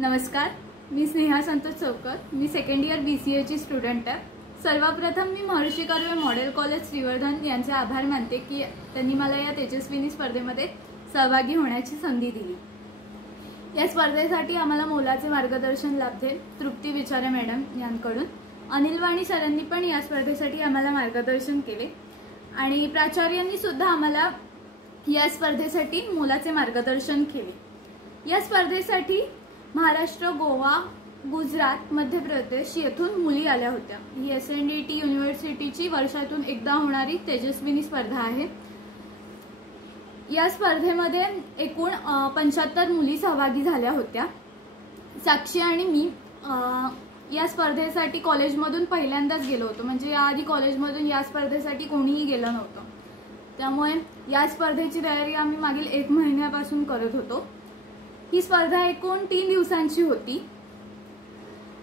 नमस्कार, मी स्नेहा संतोष चौकर. मी second year BCA ची student आहे. सर्वप्रथम मी महर्षी कर्वे मॉडेल कॉलेज श्रीवर्धन यांचे आभार मानते की त्यांनी मला या तेजस्विनी स्पर्धेमध्ये सहभागी होण्याची संधी दिली. या स्पर्धेसाठी आम्हाला मोलाचे मार्गदर्शन लाभले तृप्ती विचारे मॅडम यांकडून. अनिल वाणी सरांनी पण या स्पर्धेसाठी आम्हाला मार्गदर्शन केले आणि प्राचार्यांनी सुद्धा आम्हाला या स्पर्धेसाठी मोलाचे मार्गदर्शन केले. या स्पर्धेसाठी महाराष्ट्र, गोवा, गुजरात, मध्य प्रदेश येथून मुली आल्या होत्या. ही SNDT युनिव्हर्सिटीची वर्षातून एकदा होणारी तेजस्विनी स्पर्धा आहे. या स्पर्धेमध्ये एकूण 75 मुली सहभागी झाल्या होत्या. साक्षी आणि मी या स्पर्धेसाठी कॉलेजमधून पहिल्यांदाच गेलो होतो. म्हणजे याआधी कॉलेजमधून या स्पर्धेसाठी कोणीही गेलं नव्हतं. त्यामुळे या स्पर्धेची तयारी आम्ही मागील 1 महिन्यापासून करत होतो. ही स्पर्धा एकूण 3 दिवसांची होती.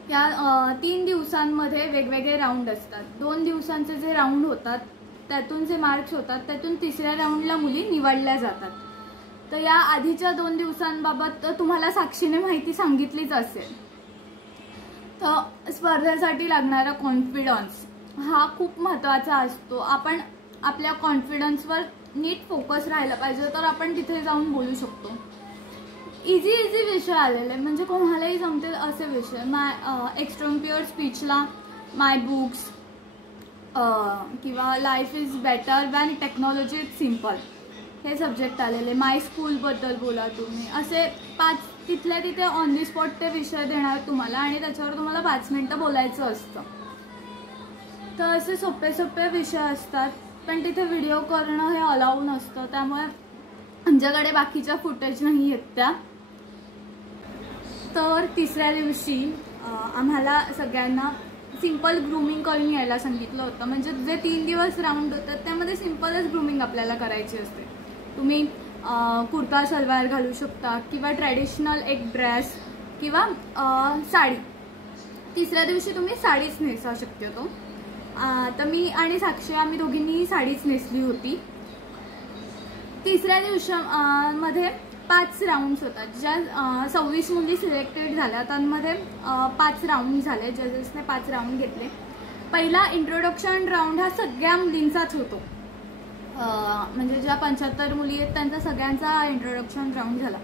या 3 दिवसांमध्ये वेगवेगळे राऊंड असतात. 2 दिवसांचे जे राऊंड होतात त्यातून जे मार्क्स होतात त्यातून तिसऱ्या राऊंडला मुली निवडल्या जातात. तर या आधीच्या 2 दिवसांबाबत तुम्हाला साक्षीने माहिती सांगितलीच असेल. तर स्पर्धेसाठी लागणारा कॉन्फिडन्स हा खूप महत्त्वाचा असतो. आपण आपल्या कॉन्फिडन्सवर नीट फोकस राहायला पाहिजे तर आपण तिथे जाऊन बोलू शकतो. इझी विषय आलेले म्हणजे कोणालाही जमतील असे विषय. एक्स्ट्रोम्पियर स्पीचला माय बुक्स किंवा life is better when technology is simple हे सब्जेक्ट आलेले. माय स्कूलबद्दल बोला तुम्ही. असे 5 तिथल्या तिथे ऑन दी स्पॉट ते विषय देणार तुम्हाला आणि त्याच्यावर तुम्हाला 5 मिनिटं बोलायचं असतं. तर असे सोपे विषय असतात पण तिथे व्हिडिओ करणं हे अलाउ नसतं. त्यामुळे आमच्याकडे बाकीच्या फुटेज नाही आहेत त्या. तर तिसऱ्या दिवशी आम्हाला सगळ्यांना सिंपल ग्रूमिंग करून यायला सांगितलं होतं. म्हणजे जे 3 दिवस राऊंड होतात त्यामध्ये सिंपलच ग्रूमिंग आपल्याला करायची असते. तुम्ही कुर्ता सलवार घालू शकता किंवा ट्रॅडिशनल एक ड्रेस किंवा साडी. तिसऱ्या दिवशी तुम्ही साडीच नेसा शक्यतो. तर मी आणि साक्षी आम्ही दोघींनी साडीच नेसली होती. तिसऱ्या दिवसामध्ये 5 राऊंड्स होतात. ज्या 26 मुली सिलेक्टेड झाल्या त्यामध्ये 5 राऊंड झाले. जजेसने 5 राऊंड घेतले. पहिला इंट्रोडक्शन राऊंड हा सगळ्या मुलींचाच होतो. म्हणजे ज्या 75 मुली आहेत त्यांचा सगळ्यांचा इंट्रोडक्शन राऊंड झाला.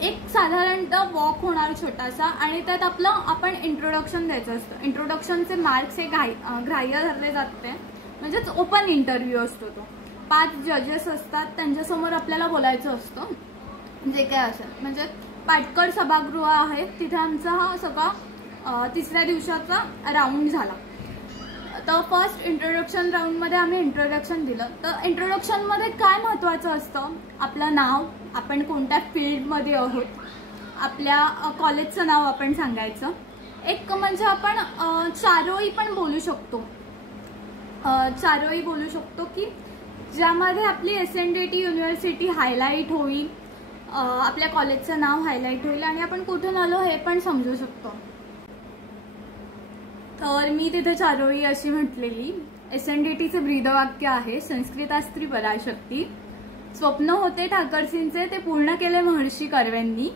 एक साधारणतः वॉक होणार छोटासा आणि त्यात आपण इंट्रोडक्शन द्यायचं असतं. इंट्रोडक्शनचे मार्क्स हे ग्राह्य धरले जाते. म्हणजेच ओपन इंटरव्ह्यू असतो तो. 5 जजेस असतात त्यांच्यासमोर आपल्याला बोलायचं असतं जे काय असेल. म्हणजे पाटकर सभागृह आहे तिथे आमचा हा सगळा तिसऱ्या दिवसाचा राऊंड झाला. तर फर्स्ट इंट्रोडक्शन राऊंडमध्ये आम्ही इंट्रोडक्शन दिलं. तर इंट्रोडक्शनमध्ये काय महत्त्वाचं असतं, आपलं नाव, आपण कोणत्या फील्डमध्ये आहोत, आपल्या कॉलेजचं नाव आपण सांगायचं. एक म्हणजे आपण चारोळी पण बोलू शकतो. चारोळी बोलू शकतो की ज्यामध्ये आपली SNDT युनिव्हर्सिटी हायलाईट होईल, आपल्या कॉलेजचं नाव हायलाईट होईल आणि आपण कुठून आलो हे पण समजू शकतो. तर मी तिथे चारोळी अशी म्हटलेली. SNDTचे ब्रीदवाक्य आहे, संस्कृतास्त्री पराशक्ती. स्वप्न होते ठाकरसींचे ते पूर्ण केले महर्षी कर्वेंनी.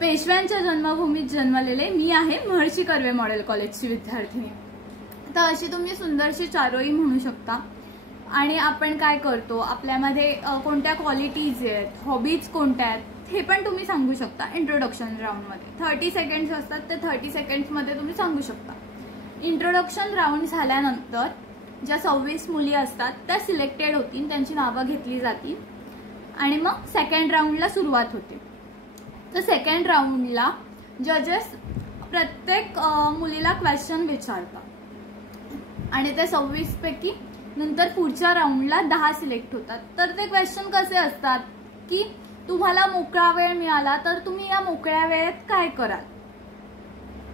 पेशव्यांच्या जन्मभूमीत जन्मलेले मी आहे महर्षी कर्वे मॉडेल कॉलेजची विद्यार्थिनी. तर अशी तुम्ही सुंदरशी चारोळी म्हणू शकता. आणि आपण काय करतो, आपल्यामध्ये कोणत्या क्वालिटीज आहेत, हॉबीज कोणत्या आहेत हे पण तुम्ही सांगू शकता. इंट्रोडक्शन राऊंडमध्ये 30 सेकंड्स असतात. ते 30 सेकंड्समध्ये तुम्ही सांगू शकता. इंट्रोडक्शन राऊंड झाल्यानंतर ज्या 26 मुली असतात त्या सिलेक्टेड होतील, त्यांची नावं घेतली जातील आणि मग सेकंड राऊंडला सुरुवात होते. तर सेकंड राऊंडला जजेस प्रत्येक मुलीला क्वेश्चन विचारतात आणि त्या 26 पैकी नंतर पुढच्या राऊंडला 10 सिलेक्ट होतात. तर ते क्वेश्चन कसे असतात की तुम्हाला मोकळा वेळ मिळाला तर तुम्ही या मोकळ्या वेळेत काय कराल,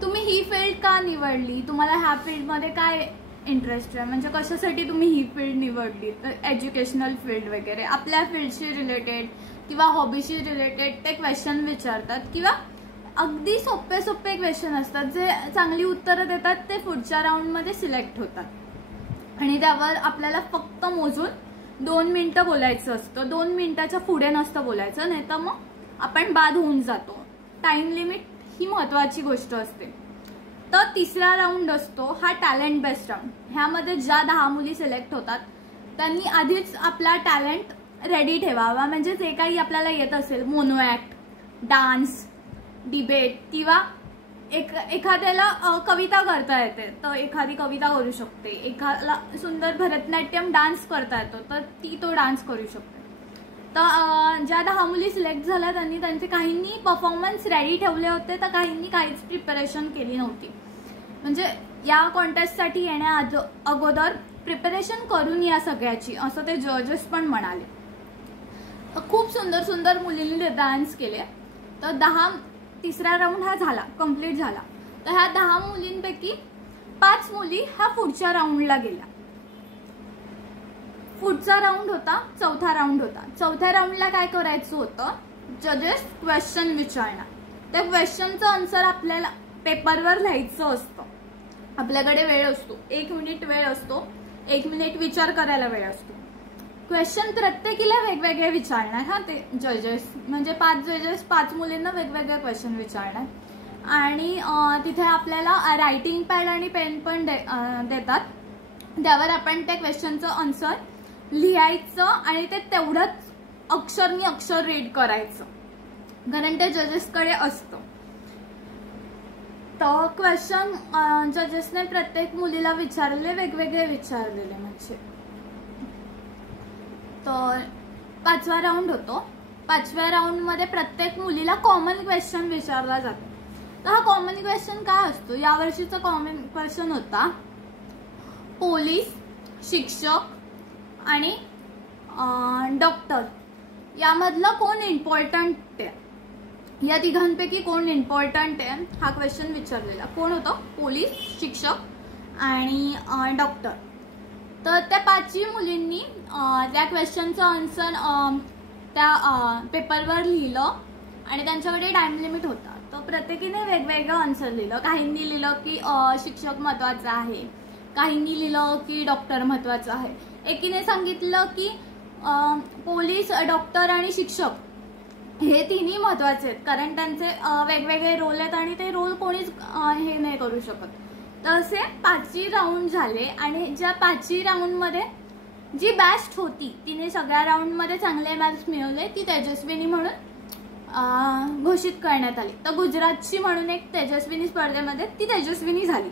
तुम्ही ही फील्ड का निवडली, तुम्हाला ह्या फील्डमध्ये काय इंटरेस्ट आहे, म्हणजे कशासाठी तुम्ही ही फील्ड निवडली. तर एज्युकेशनल फील्ड वगैरे आपल्या फील्डशी रिलेटेड किंवा हॉबीशी रिलेटेड ते क्वेश्चन विचारतात. किंवा अगदी सोपे क्वेश्चन असतात जे चांगली उत्तरं देतात ते पुढच्या राऊंडमध्ये सिलेक्ट होतात. आणि त्यावर आपल्याला फक्त मोजून 2 मिनिटं बोलायचं असतं. 2 मिनिटाच्या पुढे नसतं बोलायचं, नाही तर मग आपण बाद होऊन जातो. टाइम लिमिट ही महत्त्वाची गोष्ट असते. तर तिसरा राऊंड असतो हा टॅलेंट बेस्ड राऊंड. ह्यामध्ये ज्या 10 मुली सिलेक्ट होतात त्यांनी आधीच आपला टॅलेंट रेडी ठेवावा. म्हणजे जे काही आपल्याला येत असेल, मोनो ॲक्ट, डान्स, डिबेट किंवा एखाद्याला कविता करता येते तर एखादी कविता करू शकते, एखाद्याला सुंदर भरतनाट्यम डान्स करता येतो तर ती तो डान्स करू शकते. तर ज्या 10 मुली सिलेक्ट झाल्या त्यांनी त्यांचे काहींनी परफॉर्मन्स रेडी ठेवले होते तर काहींनी काहीच प्रिपरेशन केली नव्हती. म्हणजे या कॉन्टेस्टसाठी येण्या अगोदर प्रिपरेशन करून या सगळ्याची, असं ते जजेस पण म्हणाले. खूप सुंदर सुंदर मुलींनी डान्स केले. तर तिसरा राऊंड हा झाला, कंप्लीट झाला. तर ह्या 10 मुलींपैकी 5 मुली ह्या पुढच्या राऊंडला गेल्या. पुढचा राऊंड होता, चौथा राऊंड होता. चौथ्या राऊंडला काय करायचं होतं, जजेस क्वेश्चन विचारणार. त्या क्वेश्चनचं आन्सर आपल्याला पेपरवर लिहायचं असतं. आपल्याकडे वेळ असतो, 1 मिनिट वेळ असतो, 1 मिनिट विचार करायला वेळ असतो. क्वेश्चन प्रत्येकीला वेगवेगळे विचारणार. हा ते जजेस म्हणजे 5 जजेस 5 मुलींना वेगवेगळे क्वेश्चन विचारणार. आणि तिथे आपल्याला रायटिंग पॅड आणि पेन पण देतात. त्यावर आपण त्या क्वेश्चनचं आन्सर लिहायचं आणि ते तेवढंच अक्षरनी अक्षर रीड करायचं, कारण ते जजेसकडे असतं. तर क्वेश्चन जजेसने प्रत्येक मुलीला विचारले, वेगवेगळे विचारलेले. म्हणजे तर 5वा राऊंड होतो. 5व्या राऊंडमध्ये प्रत्येक मुलीला कॉमन क्वेश्चन विचारला जातो. तर हा कॉमन क्वेश्चन काय असतो, यावर्षीचा कॉमन क्वेश्चन होता पोलीस, शिक्षक आणि डॉक्टर यामधलं कोण इम्पॉर्टंट आहे, या तिघांपैकी कोण इम्पॉर्टंट आहे हा क्वेश्चन विचारलेला. कोण होतं, पोलीस, शिक्षक आणि डॉक्टर. तर त्या 5 मुलींनी त्या क्वेश्चनचं आन्सर त्या पेपरवर लिहिलं आणि त्यांच्याकडे टाइम लिमिट होता. तर प्रत्येकीने वेगवेगळं आन्सर लिहिलं. काहींनी लिहिलं की शिक्षक महत्त्वाचा आहे, काहींनी लिहिलं की डॉक्टर महत्त्वाचं आहे. एकीने सांगितलं की पोलीस, डॉक्टर आणि शिक्षक हे तिन्ही महत्त्वाचे आहेत, कारण त्यांचे वेगवेगळे रोल आहेत आणि ते रोल कोणीच हे नाही करू शकत. तर असे 5 राऊंड झाले आणि ज्या 5 राऊंडमध्ये जी बेस्ट होती तिने सगळ्या राऊंडमध्ये चांगले मार्क्स मिळवले, ती तेजस्विनी म्हणून घोषित करण्यात आली. तर गुजरातची म्हणून एक तेजस्विनी स्पर्धेमध्ये ती तेजस्विनी झाली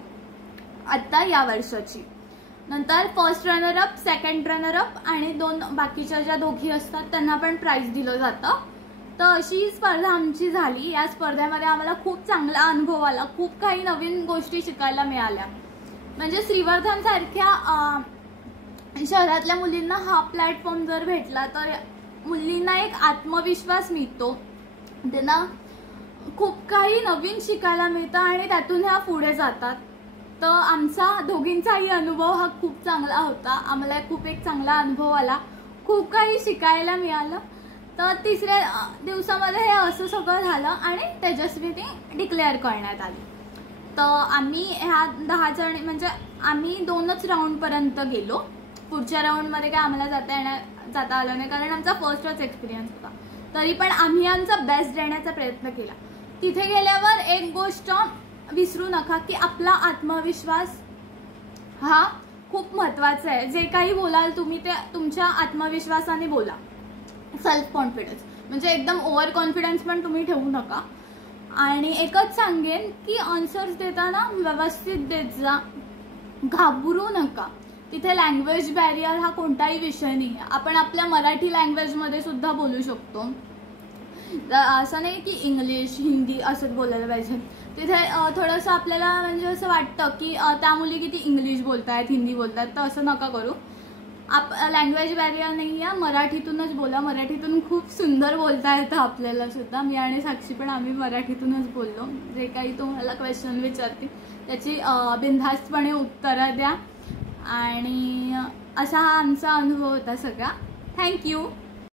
आत्ता या वर्षाची. नंतर फर्स्ट रनरअप, सेकंड रनरअप आणि 2 बाकीच्या ज्या दोघी असतात त्यांना पण प्राइज दिलं जातं. तर अशी स्पर्धा आमची झाली. या स्पर्धेमध्ये आम्हाला खूप चांगला अनुभव आला, खूप काही नवीन गोष्टी शिकायला मिळाल्या. म्हणजे श्रीवर्धन सारख्या शहरातल्या मुलींना हा प्लॅटफॉर्म जर भेटला तर मुलींना एक आत्मविश्वास मिळतो, त्यांना खूप काही नवीन शिकायला मिळतं आणि त्यातून ह्या पुढे जातात. तर आमचा दोघींचाही अनुभव हा खूप चांगला होता. आम्हाला खूप एक चांगला अनुभव आला, खूप काही शिकायला मिळालं. तर तिसऱ्या दिवसामध्ये हे असं सगळं झालं आणि तेजस्विनी डिक्लेअर करण्यात आली. तर आम्ही ह्या 10 जण म्हणजे आम्ही 2च राऊंडपर्यंत गेलो. पुढच्या राऊंडमध्ये काय आम्हाला जाता आलं नाही, कारण आमचा फर्स्टच एक्सपिरियन्स होता. तरी पण आम्ही आमचा बेस्ट देण्याचा प्रयत्न केला. तिथे गेल्यावर एक गोष्ट विसरू नका की आपला आत्मविश्वास हा खूप महत्त्वाचा आहे. जे काही बोलाल तुम्ही ते तुमच्या आत्मविश्वासाने बोला. सेल्फ कॉन्फिडन्स म्हणजे एकदम ओव्हर कॉन्फिडन्स पण तुम्ही ठेवू नका. आणि एकच सांगेन की आन्सर्स देताना व्यवस्थित देत जा, घाबरू नका. तिथे लँग्वेज बॅरियर हा कोणताही विषय नाही आहे. आपण आपल्या मराठी लँग्वेजमध्ये सुद्धा बोलू शकतो. असं नाही की इंग्लिश, हिंदी असंच बोलायला पाहिजे. तिथे थोडंसं आपल्याला म्हणजे असं वाटतं की त्या मुली किती इंग्लिश बोलतायत, हिंदी बोलतायत, तर असं नका करू. लँग्वेज बॅरियर नाही आहे, मराठीतूनच बोला. मराठीतून खूप सुंदर बोलता येतं आपल्याला सुद्धा. मी आणि साक्षी पण आम्ही मराठीतूनच बोललो. जे काही तुम्हाला क्वेश्चन विचारतील त्याची बिनधास्तपणे उत्तरं द्या. आणि असा हा आमचा अनुभव होता सगळा. थँक्यू.